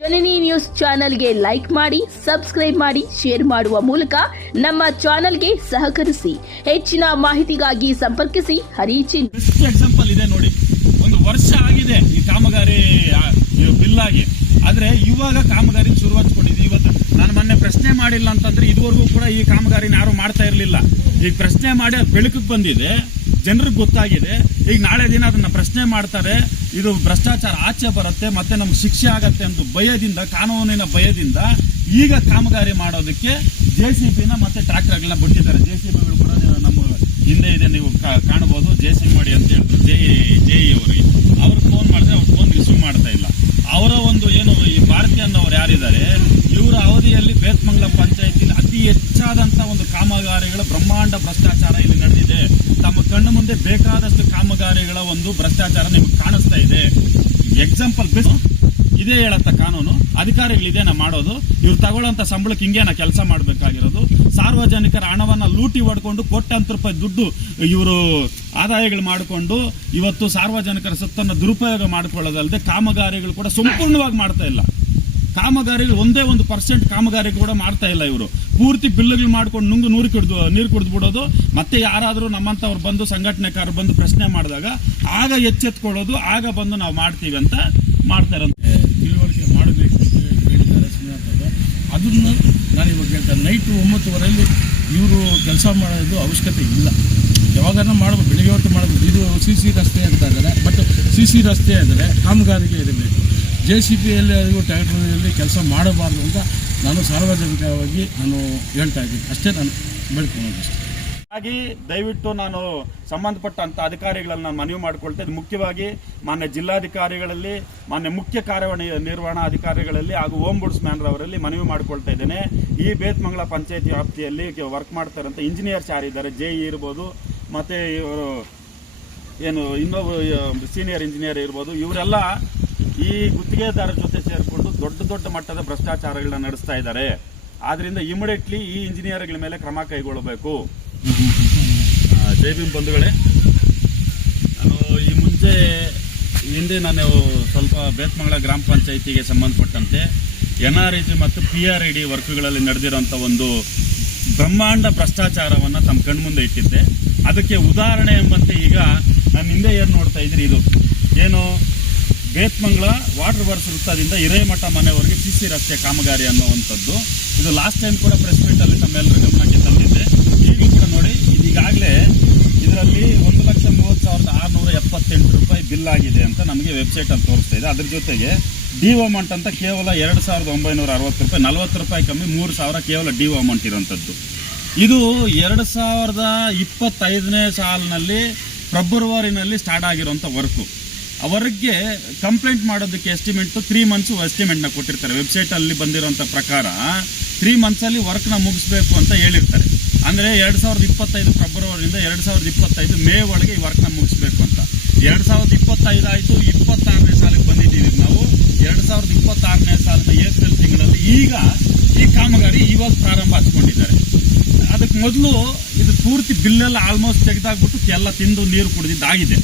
ಜನನಿ news ಚಾನೆಲ್ಗೆ like ಮಾಡಿ, subscribe ಮಾಡಿ, ಶೇರ್ ಮಾಡುವ ಮೂಲಕ ನಮ್ಮ ಚಾನೆಲ್ಗೆ ಸಹಕರಿಸಿ. ಹೆಚ್ಚಿನ ಮಾಹಿತಿಗಾಗಿ ಸಂಪರ್ಕಿಸಿ ಹರಿಚಿನ್. ಎಕ್ಸಾಂಪಲ್ ಇದೆ ನೋಡಿ, ಒಂದು ವರ್ಷ ಆಗಿದೆ ಈ ಕಾಮಗಾರಿ ಬಿಲ್ ಆಗಿ, ಆದ್ರೆ ಇವಾಗ ಕಾಮಗಾರಿ ಶುರು ಹಚ್ಕೊಂಡಿದೆ. ಇವತ್ತು ನಾನು ಮೊನ್ನೆ ಪ್ರಶ್ನೆ ಮಾಡಿಲ್ಲ ಅಂತಂದ್ರೆ ಇದುವರೆಗೂ ಕೂಡ ಈ ಕಾಮಗಾರಿನ ಯಾರು ಮಾಡ್ತಾ ಇರಲಿಲ್ಲ. ಈಗ ಪ್ರಶ್ನೆ ಮಾಡಿ ಅದು ಬೆಳಕಿಗೆ ಬಂದಿದೆ, ಜನರಿಗೆ ಗೊತ್ತಾಗಿದೆ. ಈಗ ನಾಳೆ ದಿನ ಅದನ್ನ ಪ್ರಶ್ನೆ ಮಾಡ್ತಾರೆ, ಇದು ಭ್ರಷ್ಟಾಚಾರ ಆಚೆ ಬರುತ್ತೆ, ಮತ್ತೆ ನಮ್ಗೆ ಶಿಕ್ಷೆ ಆಗತ್ತೆ ಅಂತ ಭಯದಿಂದ, ಕಾನೂನಿನ ಭಯದಿಂದ ಈಗ ಕಾಮಗಾರಿ ಮಾಡೋದಕ್ಕೆ JCB ಮತ್ತೆ ಟ್ರ್ಯಾಕ್ಟರ್ಗಳನ್ನ ಬಿಟ್ಟಿದ್ದಾರೆ. JCBಗಳು ಕೂಡ ನಮ್ಮ ಹಿಂದೆ ಇದೆ, ನೀವು ಕಾಣಬಹುದು. JCB ಮಾಡಿ ಅಂತ ಹೇಳ್ತಾರೆ ಜೆ ಅವರಿಗೆ. ಅವ್ರಿಗೆ ಫೋನ್ ಮಾಡಿದ್ರೆ ಅವ್ರು ಫೋನ್ ರಿಸೀವ್ ಮಾಡ್ತಾ ಇಲ್ಲ. ಅವರ ಒಂದು ಏನು ಈ ಭಾರತಿ ಅನ್ನೋರು ಯಾರಿದ್ದಾರೆ, ಇವರ ಅವಧಿಯಲ್ಲಿ ಬೇತ್ಮಂಗಲ ಪಂಚಾಯತಿಲಿ ಅತಿ ಹೆಚ್ಚಾದಂತ ಒಂದು ಕಾಮಗಾರಿಗಳ ಬ್ರಹ್ಮಾಂಡ ಭ್ರಷ್ಟಾಚಾರ ಇಲ್ಲಿ ನಡೆದಿದೆ. ತಮ್ಮ ಕಣ್ಣು ಮುಂದೆ ಬೇಕಾದಷ್ಟು ಕಾಮಗಾರಿಗಳ ಒಂದು ಭ್ರಷ್ಟಾಚಾರ ನಿಮ್ಗೆ ಕಾಣಿಸ್ತಾ ಇದೆ. ಎಕ್ಸಾಂಪಲ್ ಇದೇ ಹೇಳತ್ತ ಕಾನೂನು, ಅಧಿಕಾರಿಗಳಿದೇನ ಮಾಡೋದು, ಇವ್ರು ತಗೊಳ್ಳೋಂತ ಸಂಬಳಕ್ಕೆ ಹಿಂಗೇನ ಕೆಲಸ ಮಾಡಬೇಕಾಗಿರೋದು. ಸಾರ್ವಜನಿಕರ ಹಣವನ್ನ ಲೂಟಿ ಹೊಡ್ಕೊಂಡು ಕೋಟ್ಯಾಂತರ ರೂಪಾಯಿ ದುಡ್ಡು ಇವರು ಆದಾಯಗಳು ಮಾಡಿಕೊಂಡು ಇವತ್ತು ಸಾರ್ವಜನಿಕರ ಸತ್ತನ್ನು ದುರುಪಯೋಗ ಮಾಡಿಕೊಳ್ಳೋದಲ್ಲದೆ ಕಾಮಗಾರಿಗಳು ಕೂಡ ಸಂಪೂರ್ಣವಾಗಿ ಮಾಡ್ತಾ ಇಲ್ಲ. ಕಾಮಗಾರಿಗಳು ಒಂದೇ 1% ಕಾಮಗಾರಿ ಕೂಡ ಮಾಡ್ತಾ ಇಲ್ಲ. ಇವರು ಪೂರ್ತಿ ಬಿಲ್లుಗಳು ಮಾಡ್ಕೊಂಡು ನೀರು ಕುಡಿದು ಬಿಡೋದು. ಮತ್ತೆ ಯಾರಾದರೂ ನಮ್ಮಂತವ್ರು ಬಂದು ಸಂಘಟನೆಕಾರರು ಬಂದು ಪ್ರಶ್ನೆ ಮಾಡಿದಾಗ ಆಗ ಎಚ್ಚೆತ್ಕೊಳ್ಳೋದು, ಆಗ ಬಂದು ನಾವು ಮಾಡ್ತೀವಿ ಅಂತ ಮಾಡ್ತಾರಂತೆ. ತಿಳುವಳಿಕೆ ಮಾಡಬೇಕು ಅಂತ ಹೇಳಿದ್ದಾರೆ ಸ್ನೇಹಿತರು. ಅದನ್ನು ನಾನು ಇವಾಗ ಹೇಳ್ತೇನೆ, ನೈಟು 9:30 ಇವರು ಕೆಲಸ ಮಾಡೋದು ಅವಶ್ಯಕತೆ ಇಲ್ಲ. ಯಾವಾಗಾರ ಮಾಡ್ಬೋದು, ಬೆಳಿಗ್ಗೆ ಹೊತ್ತು ಮಾಡ್ಬೋದು. ಇದು CC ರಸ್ತೆ ಅಂತ ಇದ್ದಾರೆ, ಬಟ್ CC ರಸ್ತೆ ಅಂದರೆ ಕಾಮಗಾರಿಗೆ ಇರಬೇಕು. JCBಯಲ್ಲಿ ಅದು ಟ್ರ್ಯಾಕ್ಟರ್ನಲ್ಲಿ ಕೆಲಸ ಮಾಡಬಾರ್ದು ಅಂತ ನಾನು ಸಾರ್ವಜನಿಕವಾಗಿ ನಾನು ಹೇಳ್ತಾ ಇದ್ದೀನಿ. ಅಷ್ಟೇ ನಾನು ಬೆಳ್ಕೊಳ್ಳೋದು ಅಷ್ಟೇ. ಹಾಗಾಗಿ ದಯವಿಟ್ಟು ನಾನು ಸಂಬಂಧಪಟ್ಟಂತ ಅಧಿಕಾರಿಗಳನ್ನ ಮನವಿ ಮಾಡಿಕೊಳ್ತೇನೆ. ಮುಖ್ಯವಾಗಿ ಮಾನ್ಯ ಜಿಲ್ಲಾಧಿಕಾರಿಗಳಲ್ಲಿ, ಮಾನ್ಯ ಮುಖ್ಯ ಕಾರ್ಯನಿರ್ವಹಣಾ ಅಧಿಕಾರಿಗಳಲ್ಲಿ ಹಾಗೂ ಓಂಬುಡ್ಸ್ಮ್ಯಾನ್ ಅವರಲ್ಲಿ ಮನವಿ ಮಾಡಿಕೊಳ್ತಾ ಇದ್ದೇನೆ. ಈ ಬೇತ್ಮಂಗಲ ಪಂಚಾಯತಿ ವ್ಯಾಪ್ತಿಯಲ್ಲಿ ವರ್ಕ್ ಮಾಡ್ತಾ ಇರೋಂಥ ಇಂಜಿನಿಯರ್ಸ್ ಯಾರಿದ್ದಾರೆ, JE ಇರ್ಬೋದು, ಮತ್ತೆ ಇವರು ಏನು ಇನ್ನೊಬ್ಬ ಸೀನಿಯರ್ ಇಂಜಿನಿಯರ್ ಇರ್ಬೋದು, ಇವರೆಲ್ಲ ಈ ಗುತ್ತಿಗೆದಾರರ ಜೊತೆ ಸೇರಿಕೊಂಡು ದೊಡ್ಡ ಮಟ್ಟದ ಭ್ರಷ್ಟಾಚಾರಗಳನ್ನ ನಡೆಸ್ತಾ ಇದ್ದಾರೆ. ಆದ್ರಿಂದ ಇಮಿಡಿಯೇಟ್ಲಿ ಈ ಇಂಜಿನಿಯರ್ಗಳ ಮೇಲೆ ಕ್ರಮ ಕೈಗೊಳ್ಳಬೇಕು. ಜೈ ಭೀಮ್ ಬಂಧುಗಳೇ, ನಾನು ಈ ಹಿಂದೆ ನಾನು ಸ್ವಲ್ಪ ಬೇತ್ಮಂಗಲ ಗ್ರಾಮ ಪಂಚಾಯಿತಿಗೆ ಸಂಬಂಧಪಟ್ಟಂತೆ NREG ಮತ್ತು PRID ವರ್ಕ್ಗಳಲ್ಲಿ ನಡೆದಿರುವಂಥ ಒಂದು ಬ್ರಹ್ಮಾಂಡ ಭ್ರಷ್ಟಾಚಾರವನ್ನು ತಮ್ಮ ಕಣ್ಮುಂದೆ ಇಟ್ಟಿದ್ದೆ. ಅದಕ್ಕೆ ಉದಾಹರಣೆ ಎಂಬಂತೆ ಈಗ ನಾನು ಹಿಂದೆ ಏನು ನೋಡ್ತಾ ಇದ್ರಿ, ಇದು ಏನು ಬೇತ್ಮಂಗಲ ವಾಟರ್ ವರ್ಕ್ಸ್ ವೃತ್ತದಿಂದ ಹಿರೇಮಠ ಮನೆಯವರೆಗೆ CC ರಸ್ತೆ ಕಾಮಗಾರಿ ಅನ್ನುವಂಥದ್ದು. ಇದು ಲಾಸ್ಟ್ ಟೈಮ್ ಕೂಡ ಪ್ರೆಸ್ ಮೀಟಲ್ಲಿ ತಮ್ಮೆಲ್ಲರ ಗಮನಕ್ಕೆ ತಂದಿದ್ದೆ. ಈಗಲೂ ಕೂಡ ನೋಡಿ, ಈಗಾಗಲೇ ಇದರಲ್ಲಿ 1,30,678 ರೂಪಾಯಿ ಬಿಲ್ ಆಗಿದೆ ಅಂತ ನಮಗೆ ವೆಬ್ಸೈಟಲ್ಲಿ ತೋರಿಸ್ತಾ ಇದೆ. ಅದ್ರ ಜೊತೆಗೆ ಡ್ಯೂ ಅಮೌಂಟ್ ಅಂತ ಕೇವಲ 2,960 ರೂಪಾಯಿ, 40 ರೂಪಾಯಿ ಕಮ್ಮಿ 3,000 ಕೇವಲ ಡ್ಯೂ ಅಮೌಂಟ್ ಇರೋಂಥದ್ದು. ಇದು 2025ನೇ ಸಾಲಿನಲ್ಲಿ ಫೆಬ್ರವರಿನಲ್ಲಿ ಸ್ಟಾರ್ಟ್ ಆಗಿರುವಂಥ ವರ್ಕು. ಅವರಿಗೆ ಕಂಪ್ಲೇಂಟ್ ಮಾಡೋದಕ್ಕೆ ಎಸ್ಟಿಮೇಟ್ 3 ಮಂತ್ಸ್ ಎಸ್ಟಿಮೇಟ್ನ ಕೊಟ್ಟಿರ್ತಾರೆ. ವೆಬ್ಸೈಟಲ್ಲಿ ಬಂದಿರೋಂಥ ಪ್ರಕಾರ 3 ಮಂತ್ಸಲ್ಲಿ ವರ್ಕ್ನ ಮುಗಿಸ್ಬೇಕು ಅಂತ ಹೇಳಿರ್ತಾರೆ. ಅಂದರೆ 2025 ಫೆಬ್ರವರಿಯಿಂದ 2025 ಮೇ ಒಳಗೆ ಈ ವರ್ಕ್ನ ಮುಗಿಸ್ಬೇಕು ಅಂತ. 2025 ಆಯಿತು, 26ನೇ ಸಾಲಿಗೆ ಬಂದಿದ್ದೀವಿ ನಾವು. 2026ನೇ ಸಾಲಿನ ಏಪ್ರಿಲ್ ತಿಂಗಳಲ್ಲಿ ಈಗ ಈ ಕಾಮಗಾರಿ ಇವಾಗ ಪ್ರಾರಂಭ ಹಚ್ಕೊಂಡಿದ್ದಾರೆ. ಅದಕ್ಕೆ ಮೊದಲು ಇದು ಪೂರ್ತಿ ಬಿಲ್ಲೆಲ್ಲ ಆಲ್ಮೋಸ್ಟ್ ತೆಗೆದಾಗ್ಬಿಟ್ಟು ಎಲ್ಲ ತಿಂದು ನೀರು ಕುಡಿದಿದ್ದಾಗಿದೆ.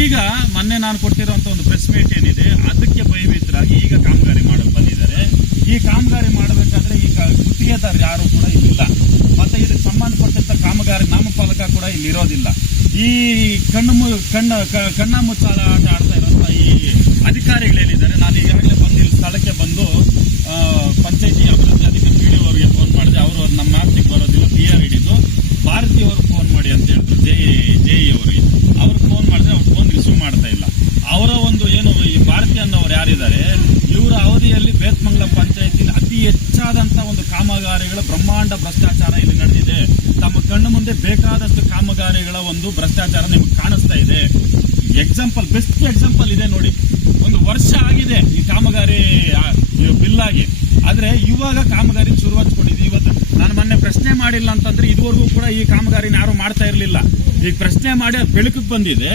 ಈಗ ಮೊನ್ನೆ ನಾನು ಕೊಟ್ಟಿರುವಂಥ ಒಂದು ಪ್ರೆಸ್ ಮೀಟ್ ಏನಿದೆ, ಅದಕ್ಕೆ ಭಯಭೀತರಾಗಿ ಈಗ ಕಾಮಗಾರಿ ಮಾಡಲು ಬಂದಿದ್ದಾರೆ. ಈ ಕಾಮಗಾರಿ ಮಾಡಬೇಕಾದ್ರೆ ಈಗ ಗುತ್ತಿಗೆದಾರರು ಯಾರು ಕೂಡ ಇಲ್ಲಿಲ್ಲ, ಮತ್ತೆ ಇದಕ್ಕೆ ಸಂಬಂಧಪಟ್ಟಂತ ಕಾಮಗಾರಿ ನಾಮಫಲಕ ಕೂಡ ಇಲ್ಲಿ ಇರೋದಿಲ್ಲ. ಈ ಕಣ್ಣ ಮುಚ್ಚಾಲ ಆಟ ಆಡ್ತಾ ಇರುವಂತ ಈ ಅಧಿಕಾರಿಗಳೇನಿದ್ದಾರೆ, ನಾನು ಈಗಾಗಲೇ ಬಂದು ಇಲ್ಲಿ ಸ್ಥಳಕ್ಕೆ ಬಂದು ಪಂಚಾಯತಿ ಅಭಿವೃದ್ಧಿ ಅಧಿಕಾರಿ PDO ಅವರಿಗೆ ಫೋನ್ ಮಾಡಿದೆ. ಅವರು ನಮ್ಮ ಮಾತಿಗೆ ಬರೋದಿಲ್ಲ, PRIDದು ಭಾರತಿ ಅವರು ಫೋನ್ ಮಾಡಿ ಅಂತ ಹೇಳಿದ್ರು JE ಅವರಿಗೆ. ಅವ್ರಿಗೆ ಫೋನ್ ಮಾಡಿದ್ರೆ ಅವ್ರು ಫೋನ್ ರಿಸೀವ್ ಮಾಡ್ತಾ ಇಲ್ಲ. ಅವರ ಒಂದು ಏನು ಈ ಭಾರತಿ ಅನ್ನೋರು ಯಾರಿದ್ದಾರೆ, ಇವರ ಅವಧಿಯಲ್ಲಿ ಬೇತ್ಮಂಗಲ ಪಂಚಾಯತಿಲಿ ಅತಿ ಹೆಚ್ಚಾದಂತ ಒಂದು ಕಾಮಗಾರಿಗಳ ಬ್ರಹ್ಮಾಂಡ ಭ್ರಷ್ಟಾಚಾರ ಇಲ್ಲಿ ನಡೆದಿದೆ. ತಮ್ಮ ಕಣ್ಣು ಮುಂದೆ ಬೇಕಾದಷ್ಟು ಕಾಮಗಾರಿಗಳ ಒಂದು ಭ್ರಷ್ಟಾಚಾರ ನಿಮ್ಗೆ ಕಾಣಿಸ್ತಾ ಇದೆ. ಬೆಸ್ಟ್ ಎಕ್ಸಾಂಪಲ್ ಇದೆ ನೋಡಿ, ಒಂದು ವರ್ಷ ಆಗಿದೆ ಈ ಕಾಮಗಾರಿ ಬಿಲ್ ಆಗಿ, ಆದ್ರೆ ಇವಾಗ ಕಾಮಗಾರಿ ಶುರು ಹಚ್ಕೊಂಡಿದೆ. ಇವತ್ತು ನಾನು ಮೊನ್ನೆ ಪ್ರಶ್ನೆ ಮಾಡಿಲ್ಲ ಅಂತಂದ್ರೆ ಇದುವರೆಗೂ ಕೂಡ ಈ ಕಾಮಗಾರಿನ ಯಾರು ಮಾಡ್ತಾ ಇರಲಿಲ್ಲ. ಈಗ ಪ್ರಶ್ನೆ ಮಾಡಿ ಅದು ಬೆಳಕಿಗೆ ಬಂದಿದೆ,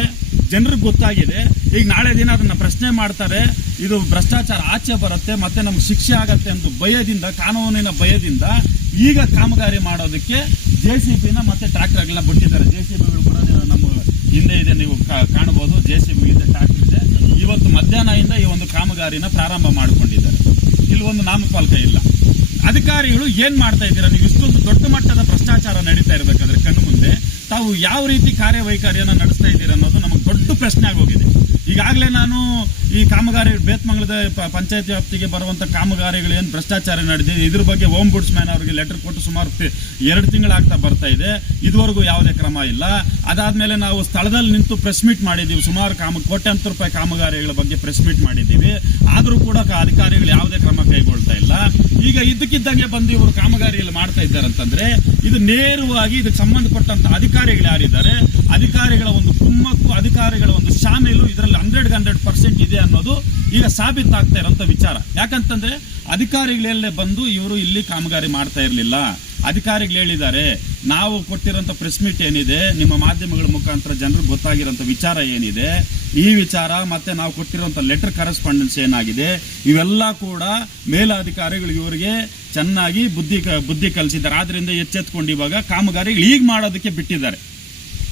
ಜನರಿಗೆ ಗೊತ್ತಾಗಿದೆ. ಈಗ ನಾಳೆ ದಿನ ಅದನ್ನ ಪ್ರಶ್ನೆ ಮಾಡ್ತಾರೆ, ಇದು ಭ್ರಷ್ಟಾಚಾರ ಆಚೆ ಬರುತ್ತೆ, ಮತ್ತೆ ನಮ್ಗೆ ಶಿಕ್ಷೆ ಆಗತ್ತೆ ಅಂತ ಭಯದಿಂದ, ಕಾನೂನಿನ ಭಯದಿಂದ ಈಗ ಕಾಮಗಾರಿ ಮಾಡೋದಕ್ಕೆ JCB ಮತ್ತೆ ಟ್ರ್ಯಾಕ್ಟರ್ಗಳನ್ನ ಬಿಟ್ಟಿದ್ದಾರೆ. JCBಗಳು ಕೂಡ ನಮ್ಮ ಹಿಂದೆ ಇದೆ, ನೀವು ಕಾಣಬಹುದು. JCB ಇದೆ, ಟ್ರ್ಯಾಕ್ಟರ್ ಇದೆ. ಇವತ್ತು ಮಧ್ಯಾಹ್ನದಿಂದ ಈ ಒಂದು ಕಾಮಗಾರಿನ ಪ್ರಾರಂಭ ಮಾಡಿಕೊಂಡಿದ್ದಾರೆ. ಒಂದು ನಾಮಫಲಕ ಇಲ್ಲ. ಅಧಿಕಾರಿಗಳು ಏನ್ ಮಾಡ್ತಾ ಇದ್ದೀರಾ ನೀವು? ಇಷ್ಟೊಂದು ದೊಡ್ಡ ಮಟ್ಟದ ಭ್ರಷ್ಟಾಚಾರ ನಡೀತಾ ಇರಬೇಕಾದ್ರೆ ಕಣ್ಣು ಮುಂದೆ ತಾವು ಯಾವ ರೀತಿ ಕಾರ್ಯವೈಖರಿಯನ್ನು ನಡೆಸ್ತಾ ಇದ್ದೀರಾ ಅನ್ನೋದು ನಮಗೆ ದೊಡ್ಡ ಪ್ರಶ್ನೆ ಆಗೋಗಿದೆ. ಈಗಾಗಲೇ ನಾನು ಈ ಕಾಮಗಾರಿ ಬೇತ್ಮಂಗಲದ ಪಂಚಾಯತಿ ವ್ಯಾಪ್ತಿಗೆ ಬರುವಂತ ಕಾಮಗಾರಿಗಳು ಏನು ಭ್ರಷ್ಟಾಚಾರ ನಡೆದಿದೆ ಇದ್ರ ಬಗ್ಗೆ ಓಂಬುಡ್ಸ್ಮ್ಯಾನ್ ಅವರಿಗೆ ಲೆಟರ್ ಕೊಟ್ಟು ಸುಮಾರು 2 ತಿಂಗಳಾಗ್ತಾ ಬರ್ತಾ ಇದೆ. ಇದುವರೆಗೂ ಯಾವುದೇ ಕ್ರಮ ಇಲ್ಲ. ಅದಾದ್ಮೇಲೆ ನಾವು ಸ್ಥಳದಲ್ಲಿ ನಿಂತು ಪ್ರೆಸ್ ಮೀಟ್ ಮಾಡಿದ್ದೀವಿ, ಸುಮಾರು ಕೋಟ್ಯಾಂತರ ರೂಪಾಯಿ ಕಾಮಗಾರಿಗಳ ಬಗ್ಗೆ ಪ್ರೆಸ್ ಮೀಟ್ ಮಾಡಿದ್ದೀವಿ. ಆದರೂ ಕೂಡ ಅಧಿಕಾರಿಗಳು ಯಾವುದೇ ಕ್ರಮ ಕೈಗೊಳ್ತಾ ಇಲ್ಲ. ಈಗ ಇದ್ದಕ್ಕಿದ್ದಂಗೆ ಬಂದು ಇವರು ಕಾಮಗಾರಿಯಲ್ಲಿ ಮಾಡ್ತಾ ಇದ್ದಾರೆ ಅಂತಂದ್ರೆ ಇದು ನೇರವಾಗಿ ಇದಕ್ಕೆ ಸಂಬಂಧಪಟ್ಟಂತ ಅಧಿಕಾರಿಗಳು ಯಾರಿದ್ದಾರೆ, ಅಧಿಕಾರಿಗಳ ಒಂದು ಕುಮ್ಮಕ್ಕು, ಅಧಿಕಾರಿಗಳ ಒಂದು ಶಾಮೀಲು ಇದರಲ್ಲಿ 100% ಇದೆ ಅನ್ನೋದು ಈಗ ಸಾಬೀತಾಗ್ತಾ ಇರೋಂಥ ವಿಚಾರ. ಯಾಕಂತಂದ್ರೆ ಅಧಿಕಾರಿಗಳಲ್ಲೇ ಬಂದು ಇವರು ಇಲ್ಲಿ ಕಾಮಗಾರಿ ಮಾಡ್ತಾ ಇರಲಿಲ್ಲ. ಅಧಿಕಾರಿಗಳು ಹೇಳಿದ್ದಾರೆ, ನಾವು ಕೊಟ್ಟಿರೋಂಥ ಪ್ರೆಸ್ ಮೀಟ್ ಏನಿದೆ, ನಿಮ್ಮ ಮಾಧ್ಯಮಗಳ ಮುಖಾಂತರ ಜನರಿಗೆ ಗೊತ್ತಾಗಿರೋಂಥ ವಿಚಾರ ಏನಿದೆ, ಈ ವಿಚಾರ ಮತ್ತೆ ನಾವು ಕೊಟ್ಟಿರುವಂತ ಲೆಟರ್ ಕರೆಸ್ಪಾಂಡೆನ್ಸ್ ಏನಾಗಿದೆ, ಇವೆಲ್ಲ ಕೂಡ ಮೇಲಾಧಿಕಾರಿಗಳು ಇವರಿಗೆ ಚೆನ್ನಾಗಿ ಬುದ್ಧಿ ಕಲಿಸಿದ್ದಾರೆ. ಆದ್ರಿಂದ ಎಚ್ಚೆತ್ಕೊಂಡು ಇವಾಗ ಕಾಮಗಾರಿಗಳು ಈಗ ಮಾಡೋದಕ್ಕೆ ಬಿಟ್ಟಿದ್ದಾರೆ.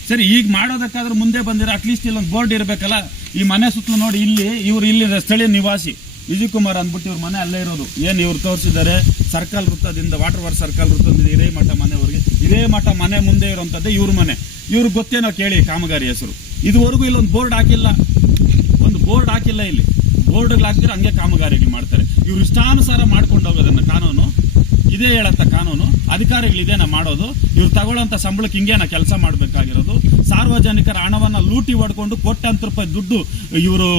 ಸರಿ, ಈಗ ಮಾಡೋದಕ್ಕಾದ್ರೂ ಮುಂದೆ ಬಂದಿರೋ ಅಟ್ಲೀಸ್ಟ್ ಇಲ್ಲೊಂದು ಬೋರ್ಡ್ ಇರಬೇಕಲ್ಲ. ಈ ಮನೆ ಸುತ್ತಲೂ ನೋಡಿ, ಇಲ್ಲಿ ಸ್ಥಳೀಯ ನಿವಾಸಿ ವಿಜಯ್ ಕುಮಾರ್ ಅಂದ್ಬಿಟ್ಟು ಇವ್ರ ಮನೆ ಅಲ್ಲೇ ಇರೋದು. ಏನು ಇವ್ರು ತೋರಿಸಿದ್ದಾರೆ, ಸರ್ಕಲ್ ವೃತ್ತದಿಂದ ವಾಟರ್ ವರ್ಕ್ ಸರ್ಕಲ್ ವೃತ್ತದಿಂದ ಹಿರೇಮಠ ಮನೆವರೆಗೆ, ಹಿರೇಮಠ ಮನೆ ಮುಂದೆ ಇರುವಂತದ್ದೇ ಇವ್ರ ಮನೆ. ಇವ್ರಿಗೆ ಗೊತ್ತೇನೋ ಕೇಳಿ ಕಾಮಗಾರಿ ಹೆಸರು. ಇದುವರೆಗೂ ಇಲ್ಲೊಂದು ಬೋರ್ಡ್ ಹಾಕಿಲ್ಲ, ಇಲ್ಲಿ ಬೋರ್ಡ್ಗಳಾಗ್ತಿರೋ ಹಂಗೆ ಕಾಮಗಾರಿಗಳು ಮಾಡ್ತಾರೆ. ಇವ್ರು ಇಷ್ಟಾನುಸಾರ ಮಾಡ್ಕೊಂಡು ಹೋಗೋದನ್ನ ಕಾನೂನು ಇದೇ ಹೇಳತ್ತ. ಕಾನೂನು ಅಧಿಕಾರಿಗಳು ಇದೇನ ಮಾಡೋದು? ಇವ್ರು ತಗೊಳ್ಳೋಂಥ ಸಂಬಳಕ್ಕೆ ಹಿಂಗೇನ ಕೆಲಸ ಮಾಡಬೇಕಾಗಿರೋದು? ಸಾರ್ವಜನಿಕರ ಹಣವನ್ನ ಲೂಟಿ ಹೊಡ್ಕೊಂಡು ಕೋಟ್ಯಾಂತರ ರೂಪಾಯಿ ದುಡ್ಡು ಇವರು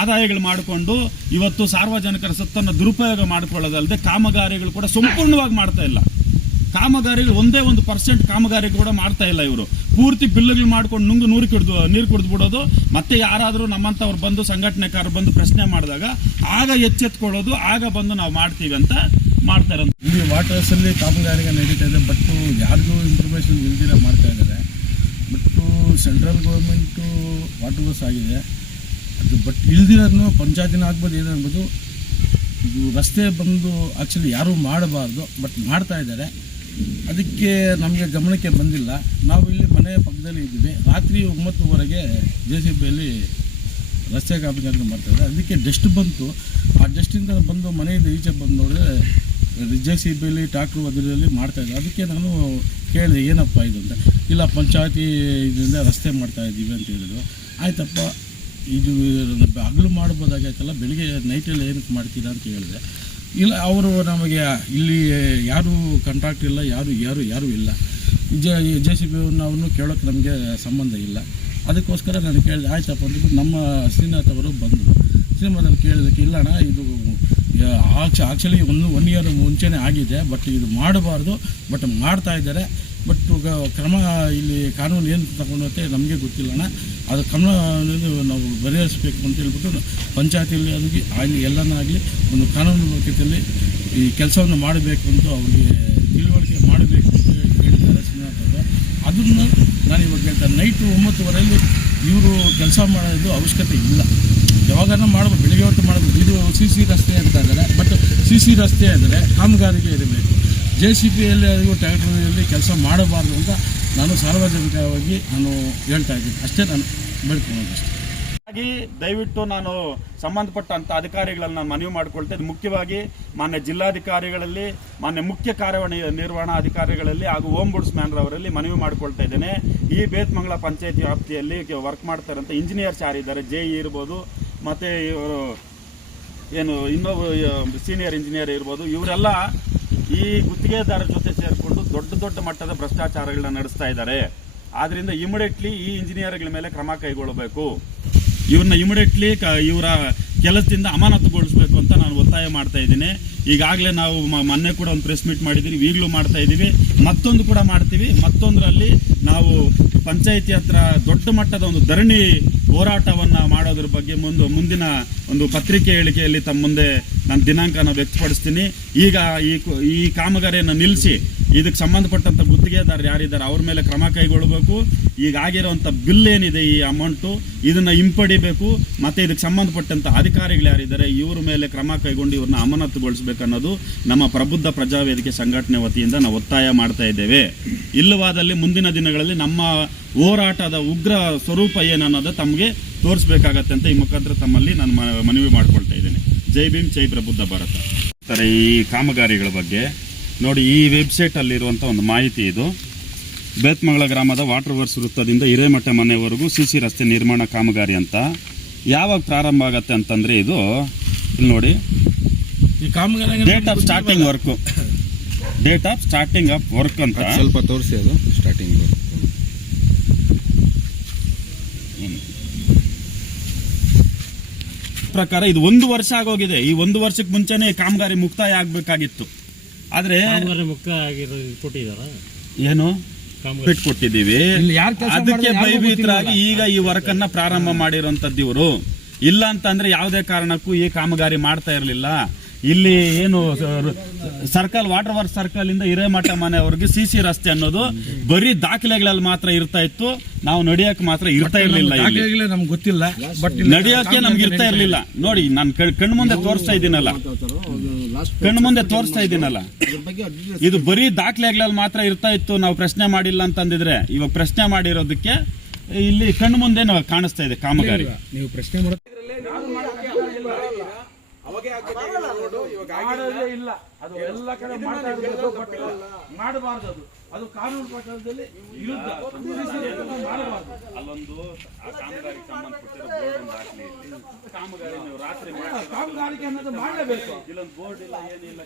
ಆದಾಯಗಳು ಮಾಡಿಕೊಂಡು ಇವತ್ತು ಸಾರ್ವಜನಿಕರ ಸತ್ತನ್ನು ದುರುಪಯೋಗ ಮಾಡ್ಕೊಳ್ಳೋದಲ್ಲದೆ ಕಾಮಗಾರಿಗಳು ಕೂಡ ಸಂಪೂರ್ಣವಾಗಿ ಮಾಡ್ತಾ ಇಲ್ಲ. ಕಾಮಗಾರಿಗಳು 1% ಕಾಮಗಾರಿ ಕೂಡ ಮಾಡ್ತಾ ಇಲ್ಲ. ಇವರು ಪೂರ್ತಿ ಬಿಲ್ಲುಗಳು ಮಾಡ್ಕೊಂಡು ನೀರು ಕುಡಿದು ಬಿಡೋದು. ಮತ್ತೆ ಯಾರಾದರೂ ನಮ್ಮಂಥವ್ರು ಬಂದು ಸಂಘಟನೆಕಾರರು ಬಂದು ಪ್ರಶ್ನೆ ಮಾಡಿದಾಗ ಆಗ ಎಚ್ಚೆತ್ಕೊಳ್ಳೋದು, ಆಗ ಬಂದು ನಾವು ಮಾಡ್ತೀವಿ ಅಂತ ಮಾಡ್ತಾ ಇರೋದು. ಇಲ್ಲಿ ವಾಟರ್ಸಲ್ಲಿ ಕಾಮಗಾರಿಗಳು ನಡೀತಾ ಇದೆ, ಬಟ್ ಯಾರಿಗೂ ಇನ್ಫಾರ್ಮೇಷನ್ ಇಲ್ದಿರ ಮಾಡ್ತಾ ಇದ್ದಾರೆ. But central government water works ಆಗಿದೆ ಅದು, ಬಟ್ ಇಲ್ದಿರೋದನ್ನು ಪಂಚಾಯತಿನ ಆಗ್ಬೋದು, ಏನಾಗ್ಬೋದು. ಇದು ರಸ್ತೆ ಬಂದು ಆ್ಯಕ್ಚುಲಿ ಯಾರೂ ಮಾಡಬಾರ್ದು, ಬಟ್ ಮಾಡ್ತಾ ಇದ್ದಾರೆ. ಅದಕ್ಕೆ ನಮಗೆ ಗಮನಕ್ಕೆ ಬಂದಿಲ್ಲ. ನಾವು ಇಲ್ಲಿ ಮನೆ ಪಕ್ಕದಲ್ಲಿ ಇದ್ದೀವಿ. ರಾತ್ರಿ 9:00ವರೆಗೆ JCBಯಲ್ಲಿ ರಸ್ತೆ ಕಾಮಗಾರಿ ಮಾಡ್ತಾಯಿದ್ದಾರೆ. ಅದಕ್ಕೆ ಡಸ್ಟ್ ಬಂತು. ಆ ಡಸ್ಟಿಂದ ಬಂದು ಮನೆಯಿಂದ ಈಚೆ ಬಂದು ನೋಡಿದ್ರೆ JCBಯಲ್ಲಿ ಟ್ಯಾಕ್ಟ್ರು ಅದರಲ್ಲಿ ಮಾಡ್ತಾಯಿದ್ದಾರೆ. ಅದಕ್ಕೆ ನಾನು ಕೇಳಿದೆ ಏನಪ್ಪ ಇದು ಅಂತ. ಇಲ್ಲ, ಪಂಚಾಯತಿ ಇದರಿಂದ ರಸ್ತೆ ಮಾಡ್ತಾಯಿದ್ದೀವಿ ಅಂತ ಹೇಳಿದ್ರು. ಆಯ್ತಪ್ಪ, ಇದು ಹಗಲು ಮಾಡ್ಬೋದಾಗೈತಲ್ಲ, ಬೆಳಿಗ್ಗೆ ನೈಟಲ್ಲಿ ಏನಕ್ಕೆ ಮಾಡ್ತೀರಾ ಅಂತ ಹೇಳಿದೆ. ಇಲ್ಲ, ಅವರು ನಮಗೆ ಇಲ್ಲಿ ಯಾರೂ ಕಾಂಟ್ರಾಕ್ಟ್ ಇಲ್ಲ, ಯಾರೂ ಇಲ್ಲ. JCBಯವ್ರನ್ನ ಕೇಳೋಕ್ಕೆ ನಮಗೆ ಸಂಬಂಧ ಇಲ್ಲ. ಅದಕ್ಕೋಸ್ಕರ ನಾನು ಕೇಳಿದೆ. ಆಯ್ತಪ್ಪ ಅಂದ್ಬಿಟ್ಟು ನಮ್ಮ ಶ್ರೀನಾಥ್ ಅವರು ಬಂದರು. ಶ್ರೀನಾಥ್ ಕೇಳಿದಕ್ಕೆ, ಇಲ್ಲಣ್ಣ ಇದು ಆ್ಯಕ್ಚುಲಿ 1 ಇಯರ್ ಮುಂಚೆನೇ ಆಗಿದೆ, ಬಟ್ ಇದು ಮಾಡಬಾರ್ದು, ಬಟ್ ಮಾಡ್ತಾ ಇದ್ದಾರೆ. ಬಟ್ ಕ್ರಮ ಇಲ್ಲಿ ಕಾನೂನು ಏನು ತಗೊಂಡೋಗುತ್ತೆ ನಮಗೆ ಗೊತ್ತಿಲ್ಲಣ್ಣ. ಅದು ಕ್ರಮ ನಾವು ಬರೆಯಿಸಬೇಕು ಅಂತ ಹೇಳ್ಬಿಟ್ಟು ಪಂಚಾಯತಿಯಲ್ಲಿ ಆಗಲಿ ಎಲ್ಲನಾಗಲಿ ಒಂದು ಕಾನೂನು ಬದ್ಧತೆಯಲ್ಲಿ ಈ ಕೆಲಸವನ್ನು ಮಾಡಬೇಕು ಅಂತ ಅವ್ರಿಗೆ ತಿಳುವಳಿಕೆ ಮಾಡಬೇಕು ಅಂತ ಹೇಳಿದ್ದಾರೆ ಶ್ರೀನಾಥ್ ಅವರು. ಅದನ್ನು ನಾನು ಇವಾಗ ಹೇಳ್ತಾರೆ, ನೈಟು 9:00ವರೆಯಲ್ಲಿ ಇವರು ಕೆಲಸ ಮಾಡೋದು ಅವಶ್ಯಕತೆ ಇಲ್ಲ. ಯಾವಾಗಾದ್ರೂ ಮಾಡ್ಬೋದು, ಬೆಳಿಗ್ಗೆ ಹೊತ್ತು ಮಾಡ್ಬೋದು. ಇದು CC ರಸ್ತೆ ಅಂತ ಇದ್ದಾರೆ, ಬಟ್ CC ರಸ್ತೆ ಅಂದರೆ ಕಾಮಗಾರಿಗೆ ಇರಬೇಕು. JCBಯಲ್ಲಿ ಅದು ಟ್ಯಾಕ್ಟರಿಯಲ್ಲಿ ಕೆಲಸ ಮಾಡಬಾರ್ದು ಅಂತ ನಾನು ಸಾರ್ವಜನಿಕವಾಗಿ ಹೇಳ್ತಾ ಇದ್ದೀನಿ. ಅಷ್ಟೇ ನಾನು ಬೇಡ್ಕೊಳ್ಳೋದಷ್ಟೇ. ಹಾಗಾಗಿ ದಯವಿಟ್ಟು ನಾನು ಸಂಬಂಧಪಟ್ಟಂಥ ಅಧಿಕಾರಿಗಳನ್ನು ನಾನು ಮನವಿ ಮಾಡಿಕೊಳ್ತೇನೆ. ಮುಖ್ಯವಾಗಿ ಮಾನ್ಯ ಜಿಲ್ಲಾಧಿಕಾರಿಗಳಲ್ಲಿ, ಮಾನ್ಯ ಮುಖ್ಯ ಕಾರ್ಯನಿರ್ವಹಣಾ ಅಧಿಕಾರಿಗಳಲ್ಲಿ ಹಾಗೂ ಓಂಬುಡ್ಸ್ಮ್ಯಾನ್ ಅವರಲ್ಲಿ ಮನವಿ ಮಾಡಿಕೊಳ್ತಾ ಇದ್ದೇನೆ. ಈ ಬೇತ್ಮಂಗಲ ಪಂಚಾಯತಿ ವ್ಯಾಪ್ತಿಯಲ್ಲಿ ವರ್ಕ್ ಮಾಡ್ತಾ ಇರೋಂಥ ಇಂಜಿನಿಯರ್ಸ್ ಯಾರಿದ್ದಾರೆ, JE ಇರ್ಬೋದು, ಮತ್ತು ಇವರು ಏನು ಇನ್ನೊಬ್ಬ ಸೀನಿಯರ್ ಇಂಜಿನಿಯರ್ ಇರ್ಬೋದು, ಇವರೆಲ್ಲ ಈ ಗುತ್ತಿಗೆದಾರರ ಜೊತೆ ಸೇರಿಕೊಂಡು ದೊಡ್ಡ ಮಟ್ಟದ ಭ್ರಷ್ಟಾಚಾರಗಳನ್ನ ನಡೆಸ್ತಾ ಇದ್ದಾರೆ. ಆದ್ರಿಂದ ಇಮಿಡಿಯೇಟ್ಲಿ ಈ ಇಂಜಿನಿಯರ್ಗಳ ಮೇಲೆ ಕ್ರಮ ಕೈಗೊಳ್ಳಬೇಕು. ಇವ್ರನ್ನ ಇಮಿಡಿಯೇಟ್ಲಿ ಇವರ ಕೆಲಸದಿಂದ ಅಮಾನತುಗೊಳಿಸಬೇಕು ಅಂತ ನಾನು ಒತ್ತಾಯ ಮಾಡ್ತಾ ಇದ್ದೀನಿ. ಈಗಾಗಲೇ ನಾವು ಮೊನ್ನೆ ಕೂಡ ಒಂದು ಪ್ರೆಸ್ ಮೀಟ್ ಮಾಡಿದ್ದೀವಿ, ಈಗಲೂ ಮಾಡ್ತಾ ಇದ್ದೀವಿ, ಮತ್ತೊಂದು ಕೂಡ ಮಾಡ್ತೀವಿ. ಮತ್ತೊಂದರಲ್ಲಿ ನಾವು ಪಂಚಾಯಿತಿ ಹತ್ರ ದೊಡ್ಡ ಮಟ್ಟದ ಒಂದು ಧರಣಿ ಹೋರಾಟವನ್ನು ಮಾಡೋದ್ರ ಬಗ್ಗೆ ಮುಂದಿನ ಒಂದು ಪತ್ರಿಕೆ ಹೇಳಿಕೆಯಲ್ಲಿ ತಮ್ಮ ಮುಂದೆ ನಾನು ದಿನಾಂಕನ ವ್ಯಕ್ತಪಡಿಸ್ತೀನಿ. ಈಗ ಈ ಕಾಮಗಾರಿಯನ್ನು ನಿಲ್ಲಿಸಿ ಇದಕ್ಕೆ ಸಂಬಂಧಪಟ್ಟಂಥ ಗುತ್ತಿಗೆದಾರರು ಯಾರಿದ್ದಾರೆ ಅವ್ರ ಮೇಲೆ ಕ್ರಮ ಕೈಗೊಳ್ಳಬೇಕು. ಈಗ ಆಗಿರುವಂಥ ಬಿಲ್ ಏನಿದೆ, ಈ ಅಮೌಂಟು ಇದನ್ನು ಹಿಂಪಡಿಬೇಕು. ಮತ್ತು ಇದಕ್ಕೆ ಸಂಬಂಧಪಟ್ಟಂಥ ಅಧಿಕಾರಿಗಳು ಯಾರಿದ್ದಾರೆ ಇವ್ರ ಮೇಲೆ ಕ್ರಮ ಕೈಗೊಂಡು ಇವ್ರನ್ನ ಅಮಾನತುಗೊಳಿಸಬೇಕನ್ನೋದು ನಮ್ಮ ಪ್ರಬುದ್ಧ ಪ್ರಜಾವೇದಿಕೆ ಸಂಘಟನೆ ವತಿಯಿಂದ ನಾವು ಒತ್ತಾಯ ಮಾಡ್ತಾ ಇದ್ದೇವೆ. ಇಲ್ಲವಾದಲ್ಲಿ ಮುಂದಿನ ದಿನಗಳಲ್ಲಿ ನಮ್ಮ ಹೋರಾಟದ ಉಗ್ರ ಸ್ವರೂಪ ಏನನ್ನೋದು ತಮಗೆ ತೋರಿಸಬೇಕಾಗತ್ತೆ ಅಂತ ಈ ಮುಖಾಂತರ ತಮ್ಮಲ್ಲಿ ನಾನು ಮನವಿ ಮಾಡ್ಕೊಳ್ತಾ ಇದ್ದೇನೆ. ಜೈ ಭೀಮ್, ಜೈ ಪ್ರಬುದ್ಧ ಭಾರತ. ಹೇಳ್ತಾರೆ ಈ ಕಾಮಗಾರಿಗಳ ಬಗ್ಗೆ ನೋಡಿ. ಈ ವೆಬ್ಸೈಟಲ್ಲಿರುವಂಥ ಒಂದು ಮಾಹಿತಿ ಇದು. ಬೇತ್ಮಂಗಲ ಗ್ರಾಮದ ವಾಟರ್ ವರ್ಕ್ಸ್ ವೃತ್ತದಿಂದ ಹಿರೇಮಠ ಮನೆವರೆಗೂ ಸಿಸಿ ರಸ್ತೆ ನಿರ್ಮಾಣ ಕಾಮಗಾರಿ ಅಂತ ಯಾವಾಗ ಪ್ರಾರಂಭ ಆಗತ್ತೆ ಅಂತಂದರೆ ಇದು ಇಲ್ಲಿ ನೋಡಿ, ಈ ಕಾಮಗಾರಿ date of starting work, date of starting of work ಅಂತ ಸ್ವಲ್ಪ ತೋರಿಸಿ. ಅದು ಸ್ಟಾರ್ಟಿಂಗ್ ಪ್ರಕಾರ ಇದು 1 ವರ್ಷ ಆಗೋಗಿದೆ. ಈ 1 ವರ್ಷಕ್ಕೆ ಮುಂಚೆನೆ ಕಾಮಗಾರಿ ಮುಕ್ತಾಯ ಆಗ್ಬೇಕಾಗಿತ್ತು. ಆದ್ರೆ ಮುಕ್ತಾಯ ಆಗಿರೋದು ಕೊಟ್ಟಿದ್ದಾರಾ? ಏನು ಬಿಟ್ಟು ಕೊಟ್ಟಿದ್ದೀವಿ, ಅದಕ್ಕೆ ಭಯಭೀತರಾಗಿ ಈಗ ಈ ವರ್ಕ್ ಅನ್ನ ಪ್ರಾರಂಭ ಮಾಡಿರುವಂತದ್ದು ಇವರು. ಇಲ್ಲ ಅಂತಂದ್ರೆ ಯಾವುದೇ ಕಾರಣಕ್ಕೂ ಈ ಕಾಮಗಾರಿ ಮಾಡ್ತಾ ಇರಲಿಲ್ಲ. ಇಲ್ಲಿ ಏನು ಸರ್ಕಲ್ ವಾಟರ್ ವರ್ಕ್ ಸರ್ಕಲ್ ಇಂದ ಹಿರೇಮಠ ಮನೆಯವರೆಗೆ ಸಿಸಿ ರಸ್ತೆ ಅನ್ನೋದು ಬರೀ ದಾಖಲೆಗಳಲ್ಲಿ ಮಾತ್ರ ಇರ್ತಾ ಇತ್ತು. ನಾವು ನಡೆಯಕ್ಕೆ ಮಾತ್ರ ಇರ್ತಾ ಇರ್ಲಿಲ್ಲ. ನಮ್ಗೆ ಗೊತ್ತಿಲ್ಲ, ಬಟ್ ನಡೆಯೋಕೆ ನಮ್ಗೆ ಇರ್ತಾ ಇರ್ಲಿಲ್ಲ. ನೋಡಿ ನಾನು ಕಣ್ಣು ಮುಂದೆ ತೋರಿಸ್ತಾ ಇದ್ದೀನಲ್ಲ, ಇದು ಬರೀ ದಾಖಲೆಗಳಲ್ಲಿ ಮಾತ್ರ ಇರ್ತಾ ಇತ್ತು. ನಾವು ಪ್ರಶ್ನೆ ಮಾಡಿಲ್ಲ ಅಂತಂದಿದ್ರೆ ಇವಾಗ ಪ್ರಶ್ನೆ ಮಾಡಿರೋದಕ್ಕೆ ಇಲ್ಲಿ ಕಣ್ಣು ಮುಂದೆ ಕಾಣಿಸ್ತಾ ಇದೆ ಕಾಮಗಾರಿ. ನೀವು ಪ್ರಶ್ನೆ ಇಲ್ಲ, ಅದು ಎಲ್ಲ ಕಡೆ ಮಾಡಬಾರ್ದು. ಅದು ಕಾನೂನು ಪ್ರಕಾರದಲ್ಲಿ ವಿರುದ್ಧ ಮಾಡಬಾರ್ದು. ಅಲ್ಲೊಂದು ಕಾಮಗಾರಿಗೆ ಸಂಬಂಧಪಟ್ಟಿರೋ ಬೋರ್ಡ್ ಒಂದು ದಾಖಲೆ ಕಾಮಗಾರಿ ನೀವು ರಾತ್ರಿ ಕಾಮಗಾರಿಕೆ ಅನ್ನೋದು ಮಾಡಲೇಬೇಕು. ಇಲ್ಲೊಂದು ಬೋರ್ಡ್ ಇಲ್ಲ, ಏನಿಲ್ಲ.